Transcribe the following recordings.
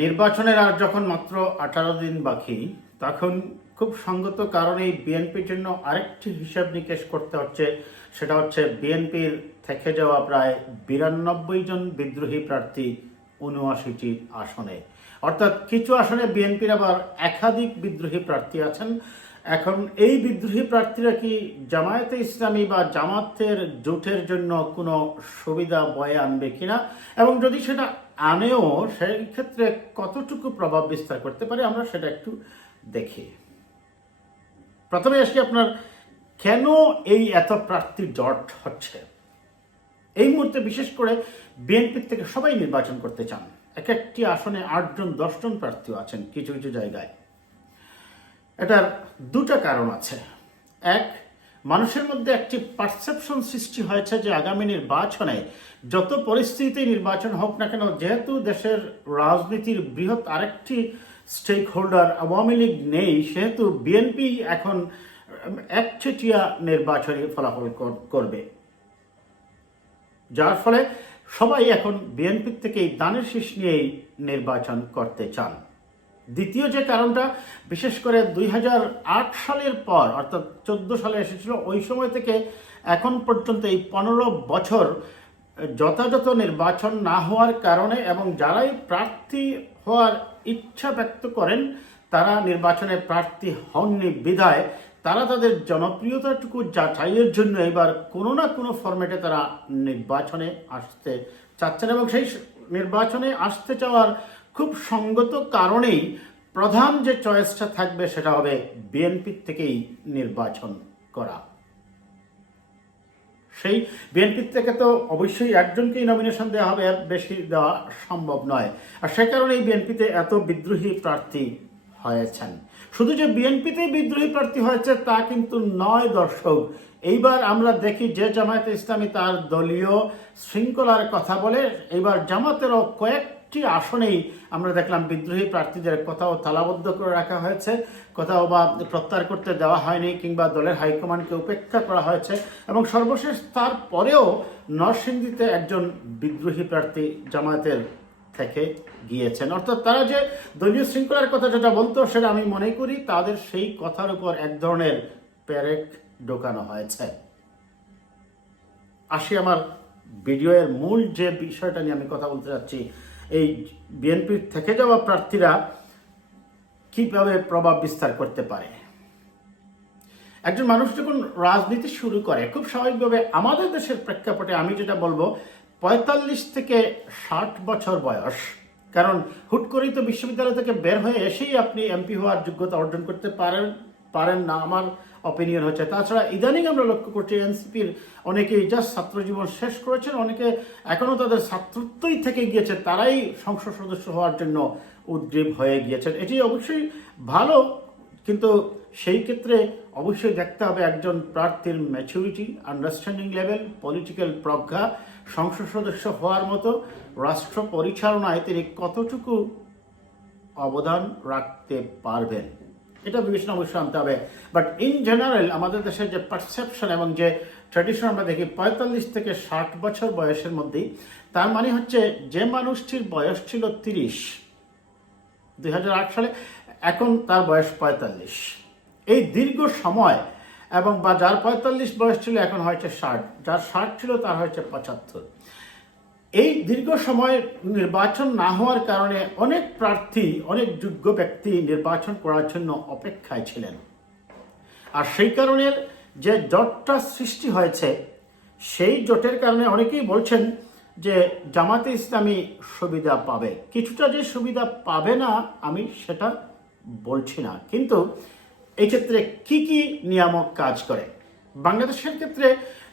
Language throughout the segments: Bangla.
নির্বাচনের আর যখন মাত্র 18 দিন বাকি, তখন খুব সঙ্গত কারণেই বিএনপির জন্য আরেকটি হিসাব নিকেশ করতে হচ্ছে। সেটা হচ্ছে বিএনপির থেকে যাওয়া প্রায় 92 জন বিদ্রোহী প্রার্থী 79টি আসনে। অর্থাৎ কিছু আসনে বিএনপির আবার একাধিক বিদ্রোহী প্রার্থী আছেন। এখন এই বিদ্রোহী প্রার্থীরা কি জামায়াতে ইসলামী বা জামাতের জোটের জন্য কোনো সুবিধা বয়ে আনবে কিনা, এবং যদি সেটা আনেও সেই ক্ষেত্রে কতটুকু প্রভাব বিস্তার করতে পারে, আমরা সেটা একটু দেখি। প্রথমে আসি আপনার কেন এই এত প্রার্থী জট হচ্ছে। এই মুহূর্তে বিশেষ করে বিএনপির থেকে সবাই নির্বাচন করতে চান। এক একটি আসনে 8 জন 10 জন প্রার্থীও আছেন কিছু কিছু জায়গায়। এটার দুটা কারণ আছে। এক, মানুষের মধ্যে একটি পারসেপশন সৃষ্টি হয়েছে যে আগামী নির্বাচনে যত পরিস্থিতি নির্বাচন হোক না কেন, যেহেতু দেশের রাজনীতির বৃহৎ আরেকটি স্টেক হোল্ডার আওয়ামী লীগ নেই, সেহেতু বিএনপি এখন একচেটিয়া নির্বাচনী ফলাফল করবে, যার ফলে সবাই এখন বিএনপির থেকেই দানের শীষ নিয়েই নির্বাচন করতে চান। দ্বিতীয় যে কারণটা, বিশেষ করে 2008 সালের পর অর্থাৎ 14 সালে এসেছিল, ওই সময় থেকে এখন পর্যন্ত এই 15 বছর যথাযথ নির্বাচন না হওয়ার কারণে এবং যারাই প্রার্থী হওয়ার ইচ্ছা ব্যক্ত করেন তারা নির্বাচনে প্রার্থী হননি বিধায় তারা তাদের জনপ্রিয়তাটুকু যাচাইয়ের জন্য এবার কোনো না কোনো ফরম্যাটে তারা নির্বাচনে আসতে চাচ্ছেন, এবং সেই নির্বাচনে আসতে চাওয়ার খুব সঙ্গত কারণেই প্রধান যে চয়েসটা থাকবে সেটা হবে বিএনপির থেকেই নির্বাচন করা। সেই বিএনপির থেকে তো অবশ্যই একজনকেই নমিনেশন দেওয়া হবে, এর বেশি দেওয়া সম্ভব নয়। আর সে কারণেই বিএনপিতে এত বিদ্রোহী প্রার্থী হয়েছেন। শুধু যে বিএনপিতেই বিদ্রোহী প্রার্থী হয়েছে তা কিন্তু নয় দর্শক। এইবার আমরা দেখি যে জামায়াতে ইসলামী তার দলীয় শৃঙ্খলার কথা বলে, এইবার জামাতেরও কয়েকটি আসনেই আমরা দেখলাম বিদ্রোহী প্রার্থীদের কোথাও তালাবদ্ধ করে রাখা হয়েছে, কোথাও বা প্রত্যাহার করতে দেওয়া হয়নি, কিংবা দলের হাইকমান্ডকে উপেক্ষা করা হয়েছে। এবং সর্বশেষ তারপরেও নরসিংদীতে একজন বিদ্রোহী প্রার্থী জামায়াতের থেকে গিয়েছেন। অর্থাৎ তারা যে দলীয় শৃঙ্খলার কথা যেটা বলতো, সেটা আমি মনে করি তাদের সেই কথার উপর এক ধরনের পেরেক ঢোকানো হয়েছে। আসি আমার ভিডিওর মূল যে বিষয়টা নিয়ে আমি কথা বলতে চাচ্ছি, এই বিএনপির থেকে যাওয়া প্রার্থীরা কিভাবে প্রভাব বিস্তার করতে পারে। একজন মানুষ যখন রাজনীতি শুরু করে, খুব স্বাভাবিকভাবে আমাদের দেশের প্রেক্ষাপটে আমি যেটা বলবো 45 থেকে 60 বছর বয়স, কারণ হুট করেই তো বিশ্ববিদ্যালয় থেকে বের হয়ে এসেই আপনি এমপি হওয়ার যোগ্যতা অর্জন করতে পারেন না, আমার অপিনিয়ন হচ্ছে। তাছাড়া ইদানিং আমরা লক্ষ্য করছি এনসিপির অনেকেই জাস্ট ছাত্র জীবন শেষ করেছেন, অনেকে এখনও তাদের ছাত্রত্বই থেকে গিয়েছে, তারাই সংসদ সদস্য হওয়ার জন্য উদ্গ্রীব হয়ে গিয়েছেন। এটি অবশ্যই ভালো, কিন্তু সেই ক্ষেত্রে অবশ্যই দেখতে হবে একজন প্রার্থীর ম্যাচুরিটি, আন্ডারস্ট্যান্ডিং লেভেল, পলিটিক্যাল প্রজ্ঞা, সংসদ সদস্য হওয়ার মতো রাষ্ট্র পরিচালনায় তিনি কতটুকু অবদান রাখতে পারবেন, এটা বিবেচনা অবশ্যই আনতে হবে। বাট ইন জেনারেল আমাদের দেশের যে পারসেপশন এবং যে ট্র্যাডিশন আমরা দেখি 45 থেকে 60 বছর বয়সের মধ্যেই, তার মানে হচ্ছে যে মানুষটির বয়স ছিল 30 2008 সালে, এখন তার বয়স 45। এই দীর্ঘ সময় এবং বা যার 45 বয়স ছিল এখন হয়েছে 60, যার 60 ছিল তার হয়েছে 75। এই দীর্ঘ সময় নির্বাচন না হওয়ার কারণে অনেক প্রার্থী, অনেক যোগ্য ব্যক্তি নির্বাচন করার জন্য অপেক্ষায় ছিলেন। আর সেই কারণের যে জোটটা সৃষ্টি হয়েছে, সেই জোটের কারণে অনেকেই বলছেন যে জামাতে ইসলামী সুবিধা পাবে। কিছুটা যে সুবিধা পাবে না আমি সেটা বলছি না, কিন্তু এই ক্ষেত্রে কি কি নিয়ামক কাজ করে। বাংলাদেশের ক্ষেত্রে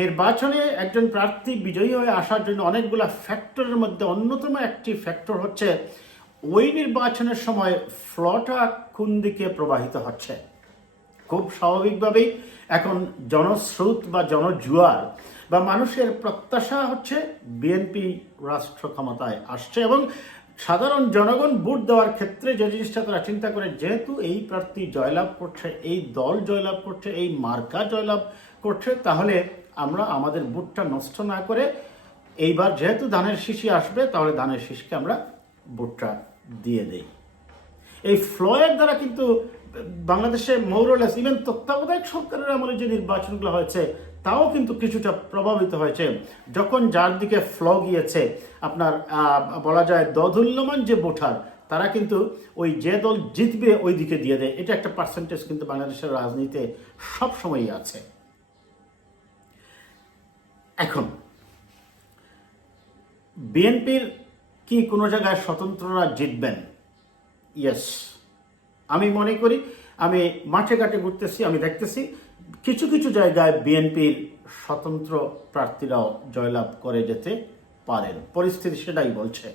নির্বাচনে একজন প্রার্থী বিজয়ী হয়ে আসার জন্য অনেকগুলো ফ্যাক্টরের মধ্যে অন্যতম একটি ফ্যাক্টর হচ্ছে ওই নির্বাচনের সময় ফ্লোটা কোন দিকে প্রবাহিত হচ্ছে। খুব স্বাভাবিকভাবেই এখন জনস্রোত বা জনজুয়ার বা মানুষের প্রত্যাশা হচ্ছে বিএনপি রাষ্ট্র ক্ষমতায় আসছে, এবং সাধারণ জনগণ ভোট দেওয়ার ক্ষেত্রে যে জিনিসটা তারা চিন্তা করে, যেহেতু এই প্রার্থী জয়লাভ করছে, এই দল জয়লাভ করছে, এই মার্কা জয়লাভ করছে, তাহলে আমরা আমাদের ভোটটা নষ্ট না করে এইবার যেহেতু ধানের শীষই আসবে, তাহলে ধানের শীষকে আমরা ভোটটা দিয়ে দেয়। এই ফ্লয়ের দ্বারা কিন্তু বাংলাদেশে মোরলেস ইভেন তত্ত্বাবধায়ক সরকারের আমলে যে নির্বাচনগুলো হয়েছে তাও কিন্তু কিছুটা প্রভাবিত হয়েছে। যখন যার দিকে ফ্ল গিয়েছে, আপনার বলা যায় দোদুল্যমান যে ভোটার, তারা কিন্তু ওই যে দল জিতবে ওই দিকে দিয়ে দেয়। এটা একটা পার্সেন্টেজ কিন্তু বাংলাদেশের রাজনীতিতে সবসময়ই আছে। এখন বিএনপির কি কোনো জায়গায় স্বতন্ত্ররা জিতবেন? ইয়েস, আমি মনে করি, আমি মাঠে ঘাটে ঘুরতেছি, আমি দেখতেছি কিছু কিছু জায়গায় বিএনপির স্বতন্ত্র প্রার্থীরাও জয়লাভ করে যেতে পারেন। পরিস্থিতি সেটাই বলছে।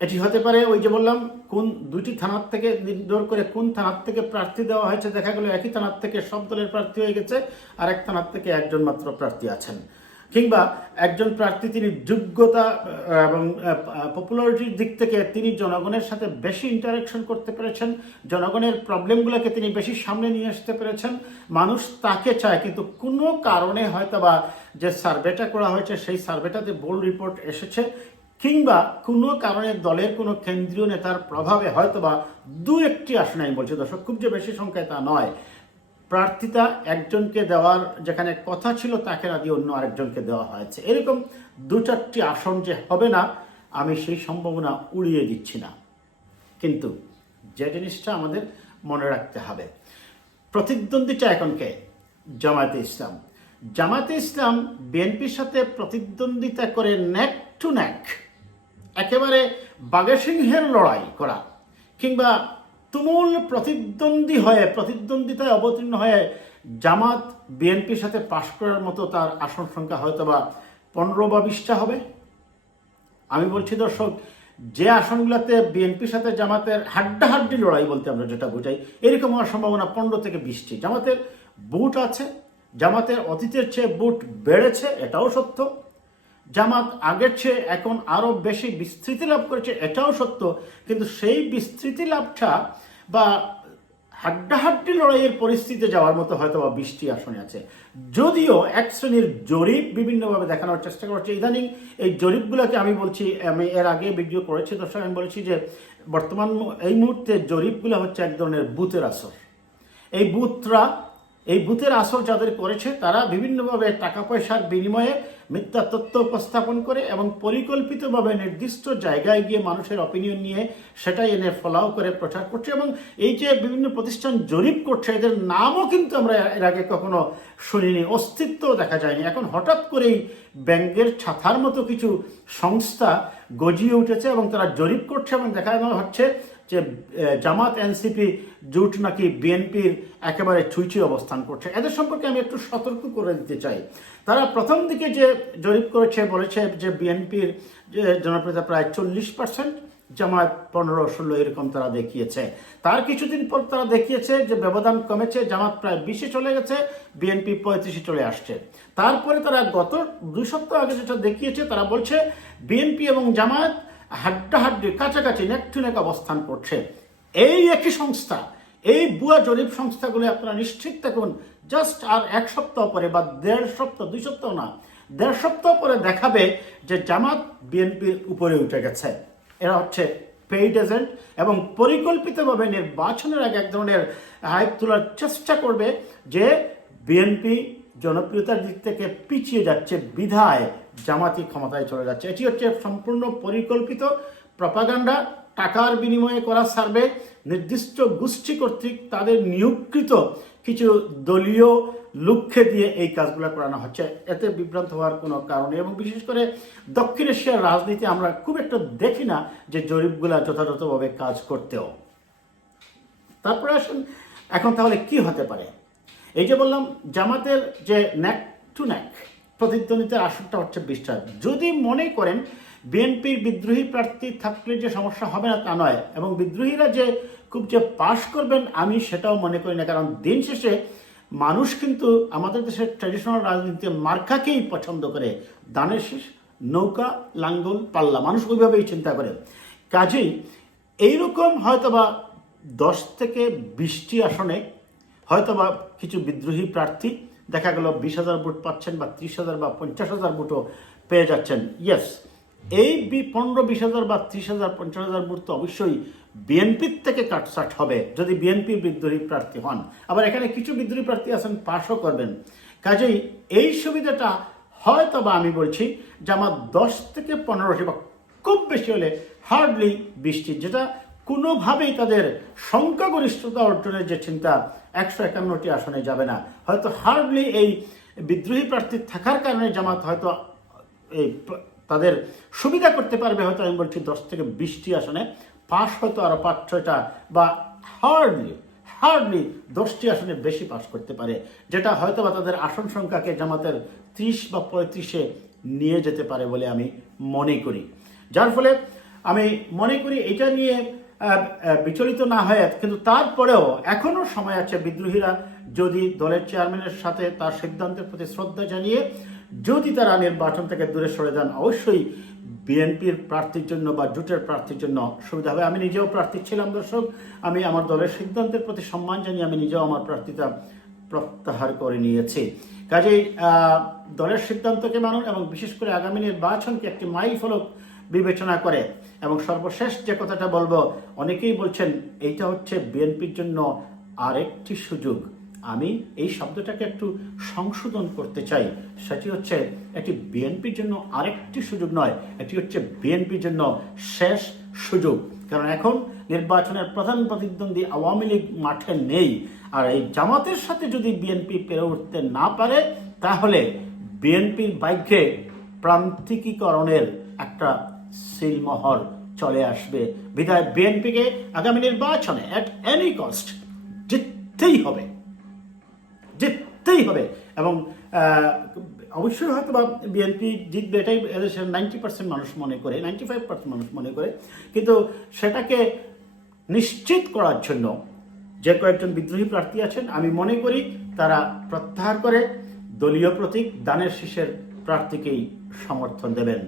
এটি হতে পারে ওই যে বললাম, কোন দুটি থানার থেকে নির্ভর করে কোন থানার থেকে প্রার্থী দেওয়া হয়েছে, দেখা গেল একই থানার থেকে সব দলের প্রার্থী হয়ে গেছে, আর এক থানার থেকে একজন মাত্র প্রার্থী আছেন। কিংবা একজন প্রার্থী তিনি যোগ্যতা এবং পপুলারিটির দিক থেকে তিনি জনগণের সাথে বেশি ইন্টারাকশন করতে পেরেছেন, জনগণের প্রবলেমগুলোকে তিনি বেশি সামনে নিয়ে আসতে পেরেছেন, মানুষ তাকে চায়। কিন্তু কোনো কারণে হয়তো বা যে সার্ভেটা করা হয়েছে সেই সার্ভেটাতে ভুল রিপোর্ট এসেছে, কিংবা কোনো কারণে দলের কোনো কেন্দ্রীয় নেতার প্রভাবে হয়তোবা দু একটি আসনে, আমি বলছি দর্শক, খুব যে বেশি সংখ্যায় তা নয়, প্রার্থিতা একজনকে দেওয়ার যেখানে কথা ছিল তাকে না দিয়ে অন্য আরেকজনকে দেওয়া হয়েছে। এরকম দু চারটি আসন যে হবে না, আমি সেই সম্ভাবনা উড়িয়ে দিচ্ছি না। কিন্তু যে জিনিসটা আমাদের মনে রাখতে হবে, প্রতিদ্বন্দ্বীটা এখন কে? জামায়াতে ইসলাম। জামায়াতে ইসলাম বিএনপির সাথে প্রতিদ্বন্দ্বিতা করে নেক টু নেক, একেবারে বাঘেসিংহের লড়াই করা, কিংবা তুমুল প্রতিদ্বন্দ্বিতায় অবতীর্ণ হয়ে জামাত বিএনপির সাথে পাশ করার মতো তার আসন সংখ্যা হয়তো বা 15 বা 20টা হবে। আমি বলছি দর্শক, যে আসনগুলোতে বিএনপির সাথে জামাতের হাড্ডাহাড্ডি লড়াই বলতে আমরা যেটা বোঝাই, এরকম হওয়ার সম্ভাবনা 15 থেকে 20টি। জামাতের বুট আছে, জামাতের অতীতের চেয়ে বুট বেড়েছে, এটাও সত্য। জামাত আগের চেয়ে এখন আরো বেশি বিস্তৃতি লাভ করেছে, এটাও সত্য। কিন্তু সেই বিস্তৃতি লাভটা বা হাড্ডাহাড্ডি লড়াইয়ের পরিস্থিতিতে যাওয়ার মতো হয়তো বা 20টি আসনে আছে। যদিও এক শ্রেণীর জরিপ বিভিন্নভাবে দেখানোর চেষ্টা করছে। ইদানিং এই জরিপগুলোকে আমি বলছি, আমি এর আগে ভিডিও করেছি দর্শক, আমি বলেছি যে বর্তমান এই মুহূর্তে জরিপগুলো হচ্ছে এক ধরনের বুথের আসর। এই বুথের আসর যাদের করেছে তারা বিভিন্নভাবে টাকা পয়সার বিনিময়ে মিথ্যা তথ্য উপস্থাপন করে এবং পরিকল্পিতভাবে নির্দিষ্ট জায়গায় গিয়ে মানুষের অপিনিয়ন নিয়ে সেটাই এনে ফলাও করে প্রচার করছে। এবং এই যে বিভিন্ন প্রতিষ্ঠান জরিপ করছে, এদের নামও কিন্তু আমরা এর আগে কখনো শুনিনি, অস্তিত্ব দেখা যায়নি। এখন হঠাৎ করেই ব্যাংকের ছাতার মতো কিছু সংস্থা গজিয়ে উঠেছে এবং তারা জরিপ করছে এবং দেখানো হচ্ছে যে জামাত এনসিপি জোট নাকি বিএনপির একেবারে ছুঁইছি অবস্থান করছে। এদের সম্পর্কে আমি একটু সতর্ক করে দিতে চাই। তারা প্রথম দিকে যে জরিপ করেছে বলেছে যে বিএনপির জনপ্রিয়তা প্রায় 40%, জামাত 15-16 এরকম তারা দেখিয়েছে। তার কিছুদিন পর তারা দেখিয়েছে যে ব্যবধান কমেছে, জামাত প্রায় 20-এ চলে গেছে, বিএনপি 35-এ চলে আসছে। তারপরে তারা গত 2 সপ্তাহ আগে যেটা দেখিয়েছে, তারা বলছে বিএনপি এবং জামাত হাড্ডাহাড্ডি কাছাকাছি নেক টু নেক অবস্থান করছে। এই একই সংস্থা, এই ভুয়া জরিপ সংস্থাগুলো আপনারা নিশ্চিত থাকুন, জাস্ট আর 1 সপ্তাহ পরে বা 1.5 সপ্তাহ, 2 সপ্তাহ না, 1.5 সপ্তাহ পরে দেখাবে যে জামাত বিএনপির উপরে উঠে গেছে। এরা হচ্ছে পেইড এজেন্ট এবং পরিকল্পিতভাবে নির্বাচনের আগে এক ধরনের হাইপ তোলার চেষ্টা করবে যে বিএনপি জনপ্রিয়তার দিক থেকে পিছিয়ে যাচ্ছে, বিধায় জামাতি ক্ষমতায় চলে যাচ্ছে। এটি হচ্ছে সম্পূর্ণ পরিকল্পিত প্রপাগান্ডা, টাকার বিনিময়ে করা সার্ভে, নির্দিষ্ট গোষ্ঠী কর্তৃক তাদের নিয়োগকৃত কিছু দলীয় লক্ষ্যে দিয়ে এই কাজগুলো করানো হচ্ছে। এতে বিভ্রান্ত হওয়ার কোনো কারণ নেই। এবং বিশেষ করে দক্ষিণ এশিয়ার রাজনীতি আমরা খুব একটা দেখি না যে জরিপগুলা যথাযথভাবে কাজ করতেও। তারপরে আসুন, এখন তাহলে কি হতে পারে? এই যে বললাম, জামাতের যে নেক টু নেক প্রতিদ্বন্দ্বিতার আসনটা হচ্ছে 20টা। যদি মনে করেন বিএনপির বিদ্রোহী প্রার্থী থাকলে যে সমস্যা হবে না তা নয়, এবং বিদ্রোহীরা যে খুব যে পাশ করবেন আমি সেটাও মনে করি না। কারণ দিন শেষে মানুষ কিন্তু আমাদের দেশের ট্র্যাডিশনাল রাজনীতিতে মার্কাকেই পছন্দ করে, দানের শীষ, নৌকা, লাঙ্গল, পাল্লা, মানুষ ওইভাবেই চিন্তা করে। কাজেই এইরকম হয়তোবা 10 থেকে 20টি আসনে হয়তোবা কিছু বিদ্রোহী প্রার্থী দেখা গেল 20,000 ভোট পাচ্ছেন বা 30,000 বা 50,000 ভোটও পেয়ে যাচ্ছেন। ইয়েস, এই 15-20 হাজার বা 30 হাজার 50 হাজার ভোট তো অবশ্যই বিএনপির থেকে কাটছাট হবে যদি বিএনপি বিদ্রোহী প্রার্থী হন। আবার এখানে কিছু বিদ্রোহী প্রার্থী আছেন পাশও করবেন। কাজেই এই সুবিধাটা হয়তো বা আমি বলছি যে আমার 10 থেকে 15টি বা খুব বেশি হলে হার্ডলি 20টি, যেটা কোনোভাবেই তাদের সংখ্যাগরিষ্ঠতা অর্জনের যে চিন্তা 151টি আসনে যাবে না। হয়তো হার্ডলি এই বিদ্রোহী প্রার্থী থাকার কারণে জামাত হয়তো এই তাদের সুবিধা করতে পারবে, হয়তো আমি বলছি 10 থেকে 20টি আসনে পাস, হয়তো আরও 5-6টা বা হার্ডলি 10টি আসনে বেশি পাস করতে পারে, যেটা হয়তো বা তাদের আসন সংখ্যাকে জামাতের 30 বা 35-এ নিয়ে যেতে পারে বলে আমি মনে করি। যার ফলে আমি মনে করি এটা নিয়ে বিচলিত না হয়, কিন্তু তারপরেও এখনও সময় আছে বিদ্রোহীরা যদি দলের চেয়ারম্যানের সাথে তার সিদ্ধান্তের প্রতি শ্রদ্ধা জানিয়ে যদি তারা নির্বাচন থেকে দূরে সরে যান, অবশ্যই বিএনপির প্রার্থীর জন্য বা জোটের প্রার্থীর জন্য সুবিধা হবে। আমি নিজেও প্রার্থী ছিলাম দর্শক, আমি আমার দলের সিদ্ধান্তের প্রতি সম্মান জানিয়ে আমি নিজেও আমার প্রার্থিতা প্রত্যাহার করে নিয়েছি। কাজেই দলের সিদ্ধান্তকে মানুন এবং বিশেষ করে আগামী নির্বাচনকে একটি মাইল ফলক বিবেচনা করে। এবং সর্বশেষ যে কথাটা বলবো, অনেকেই বলছেন এইটা হচ্ছে বিএনপির জন্য আরেকটি সুযোগ। আমি এই শব্দটাকে একটু সংশোধন করতে চাই, সেটি হচ্ছে এটি বিএনপির জন্য আরেকটি সুযোগ নয়, এটি হচ্ছে বিএনপির জন্য শেষ সুযোগ। কারণ এখন নির্বাচনের প্রধান প্রতিদ্বন্দ্বী আওয়ামী লীগ মাঠে নেই, আর এই জামাতের সাথে যদি বিএনপি পেরে উঠতে না পারে তাহলে বিএনপির ভাগ্যে প্রান্তিকীকরণের একটা সিলমোহর চলে আসবে। বিধায় বিএনপিকে আগামী নির্বাচনে অ্যাট এনি কস্ট জিততেই হবে এবং অবশ্যই হয়তো বা বিএনপি জিতবে, এটাই এদেশের 90% মানুষ মনে করে, 95% মানুষ মনে করে। কিন্তু সেটাকে নিশ্চিত করার জন্য যে কয়েকজন বিদ্রোহী প্রার্থী আছেন, আমি মনে করি তারা প্রত্যাহার করে দলীয় প্রতীক দানের শীষের প্রার্থীকেই সমর্থন দেবেন।